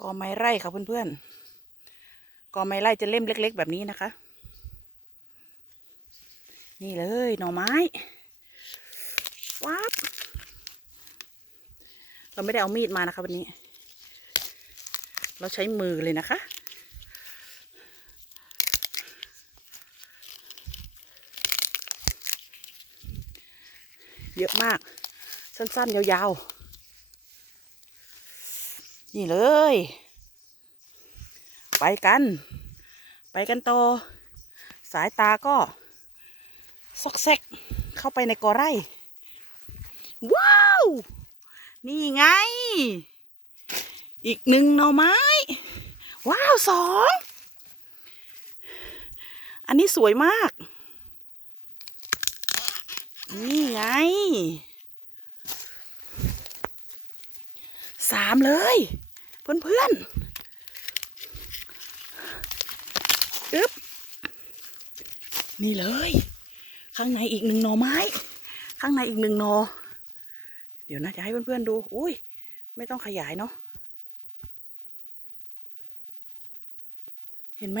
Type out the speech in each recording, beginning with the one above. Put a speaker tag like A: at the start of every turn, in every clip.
A: กอไม้ไร่ค่ะเพื่อนๆกอไม้ไร่จะเล่มเล็ก ๆ แบบนี้นะคะ นี่เลยหน่อไม้ว้าบเราไม่ได้เอามีดมานะคะวันนี้ เราใช้มือเลยนะคะ เยอะมาก สั้นๆ ยาวๆ นี่เลย ไปกัน ไปกันโต สายตาก็ซอกแซกเข้าไปในกอไร่ ว้าว นี่ไง อีกหนึ่งหน่อไม้ ว้าวสองอันนี้สวยมาก นี่ไง สามเลย เพื่อนๆอึ๊บนี่เลย ข้างในอีกหนึ่งหน่อไม้ ข้างในอีกหนึ่งหนอเดี๋ยวนะจะให้เพื่อนๆดู อุ้ย ไม่ต้องขยายเนาะ เห็นไหม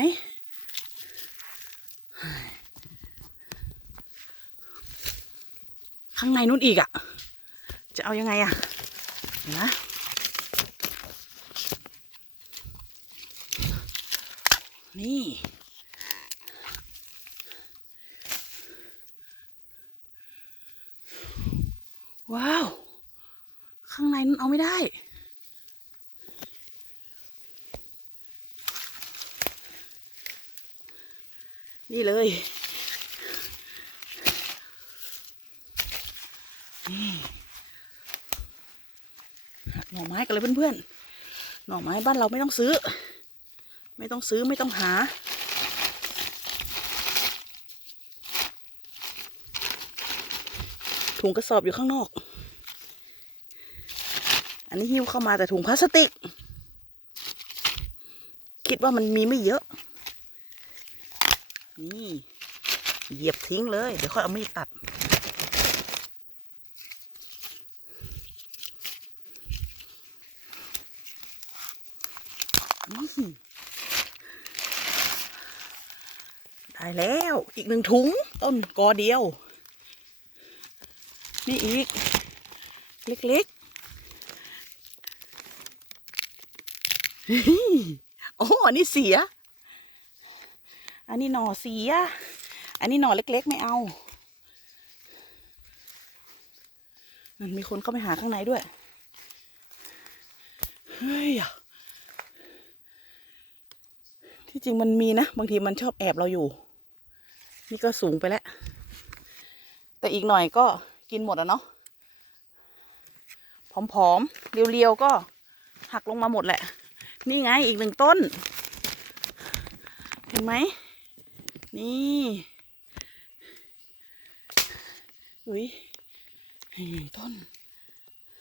A: ข้างในนู้นอีกอะ่ะ จะเอายังไงอะ่ะนะ นี่ ว้าว ข้างในนั้นเอาไม่ได้ นี่เลย นี่หักหน่อไม้กันเลยเพื่อนๆ หน่อไม้บ้านเราไม่ต้องซื้อ ไม่ต้องซื้อไม่ต้องหา ถุงกระสอบอยู่ข้างนอก อันนี้หิ้วเข้ามาแต่ถุงพลาสติก คิดว่ามันมีไม่เยอะ นี่เหยียบทิ้งเลย เดี๋ยวค่อยเอามีดตัด นี่ ได้แล้วอีกหนึ่งถุง ต้นกอเดียว นี่อีก เล็กๆโอ้อันนี้เสีย อันนี้หน่อเสีย อันนี้หน่อเล็ก ๆ ไม่เอามันมีคนเข้าไปหาข้างในด้วย เฮ้ย ที่จริงมันมีนะ บางทีมันชอบแอบเราอยู่ นี่ก็สูงไปแล้ว แต่อีกหน่อยก็กินหมดอะเนาะผอมๆ เรียวๆ ก็หักลงมาหมดแหละ นี่ไงอีกหนึ่งต้น เห็นไหม นี่อุ้ยหนึ่งต้น